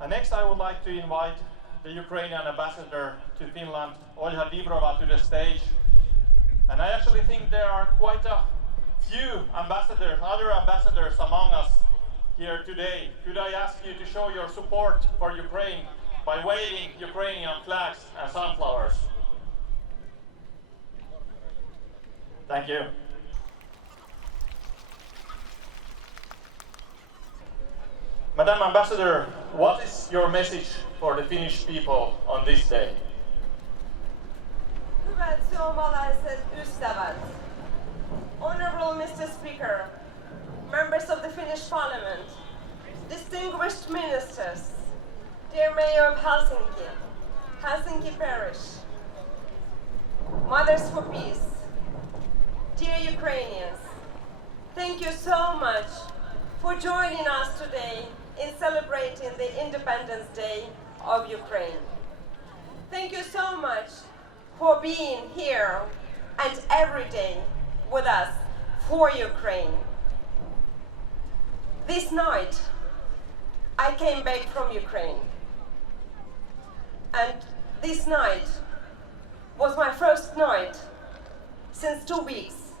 And next, I would like to invite the Ukrainian ambassador to Finland, Olha Dibrova, to the stage. And I actually think there are quite a few ambassadors, other ambassadors among us here today. Could I ask you to show your support for Ukraine by waving Ukrainian flags and sunflowers? Thank you. Madam Ambassador, what is your message for the Finnish people on this day? Hyvät suomalaiset ystävät, Honorable Mr. Speaker, members of the Finnish Parliament, distinguished ministers, dear Mayor of Helsinki, Helsinki Parish, Mothers for Peace, dear Ukrainians, thank you so much for joining us today in celebrating the Independence Day of Ukraine. Thank you so much for being here and every day with us for Ukraine. This night, I came back from Ukraine. And this night was my first night since two weeks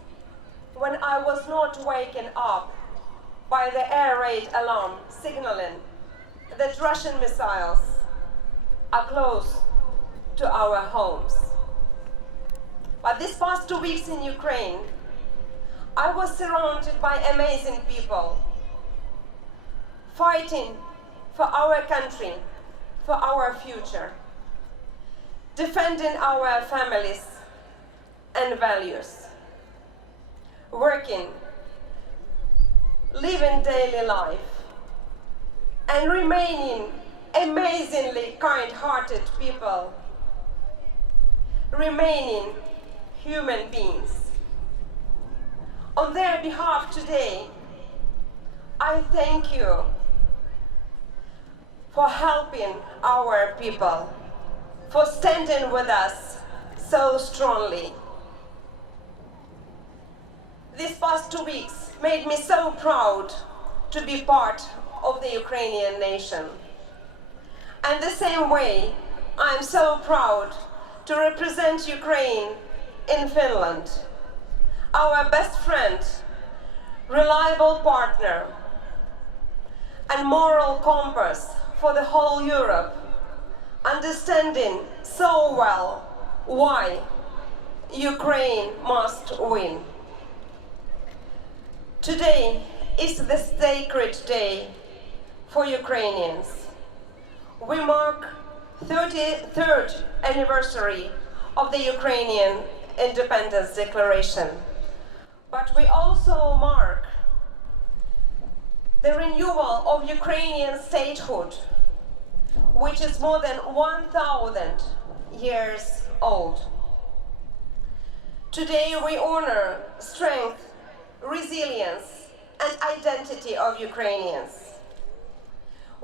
when I was not waking up by the air raid alarm signaling that Russian missiles are close to our homes. But this past two weeks in Ukraine, I was surrounded by amazing people fighting for our country, for our future, defending our families and values, working, living daily life, and remaining amazingly kind hearted people, remaining human beings. On their behalf today, I thank you for helping our people, for standing with us so strongly. These past two weeks made me so proud to be part of the Ukrainian nation. And the same way, I'm so proud to represent Ukraine in Finland, our best friend, reliable partner, and moral compass for the whole Europe, understanding so well why Ukraine must win. Today is the sacred day for Ukrainians. We mark 33rd anniversary of the Ukrainian Independence Declaration. But we also mark the renewal of Ukrainian statehood, which is more than 1,000 years old. Today we honor strength, resilience, and identity of Ukrainians.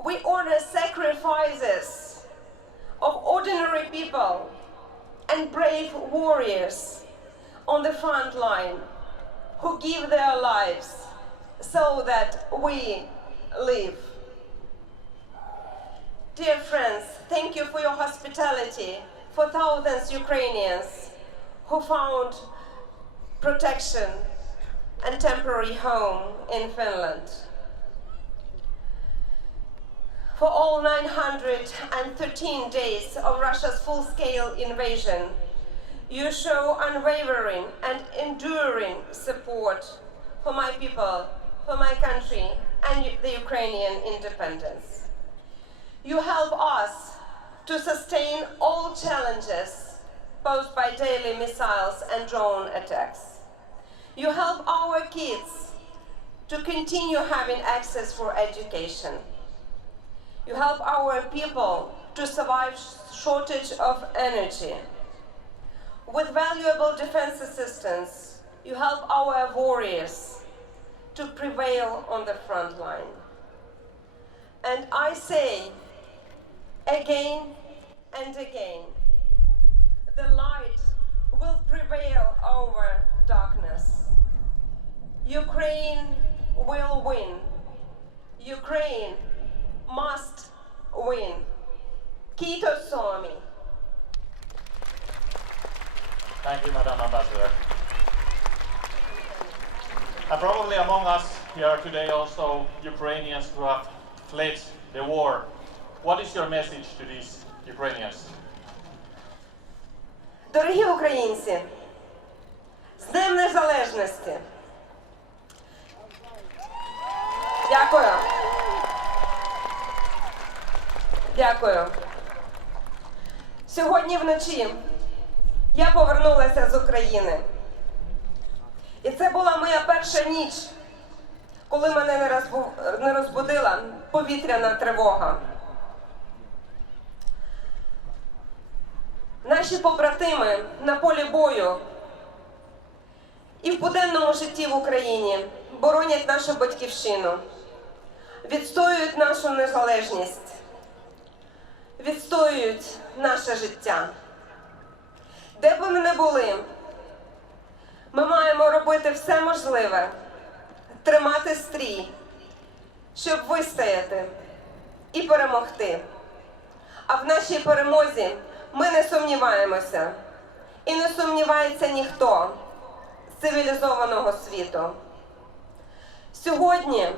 We honor sacrifices of ordinary people and brave warriors on the front line who give their lives so that we live. Dear friends, thank you for your hospitality for thousands Ukrainians who found protection and temporary home in Finland. For all 913 days of Russia's full scale invasion, you show unwavering and enduring support for my people, for my country, and the Ukrainian independence. You help us to sustain all challenges posed by daily missiles and drone attacks. You help our kids to continue having access for education. You help our people to survive shortage of energy. With valuable defense assistance, you help our warriors to prevail on the front line. And I say again and again, the light will prevail over darkness. Ukraine will win. Ukraine must win. Kiitos Suomi. Thank you, Madam Ambassador. And probably among us here today also Ukrainians who have fled the war. What is your message to these Ukrainians? Дорогі українці, з Днем Незалежності. Дякую. Дякую. Сьогодні вночі я повернулася з України. І це була моя перша ніч, коли мене не розбудила повітряна тривога. Наші побратими на полі бою і в буденному житті в Україні боронять нашу батьківщину, відстоюють нашу незалежність, відстоюють наше життя. Де б ми не були, ми маємо робити все можливе, тримати стрій, щоб вистояти і перемогти. А в нашій перемозі ми не сумніваємося. І не сумнівається ніхто з цивілізованого світу. Сьогодні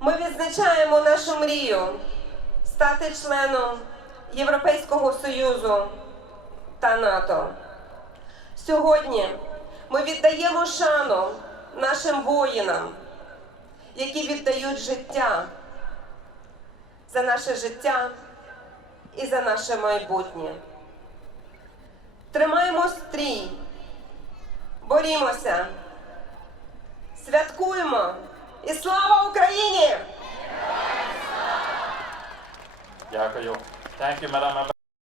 ми відзначаємо нашу мрію стати членом Європейського Союзу та НАТО. Сьогодні ми віддаємо шану нашим воїнам, які віддають життя за наше життя і за наше майбутнє. Тримаємо стрій, борімося, святкуємо і слава Україні! Дякую. Thank you.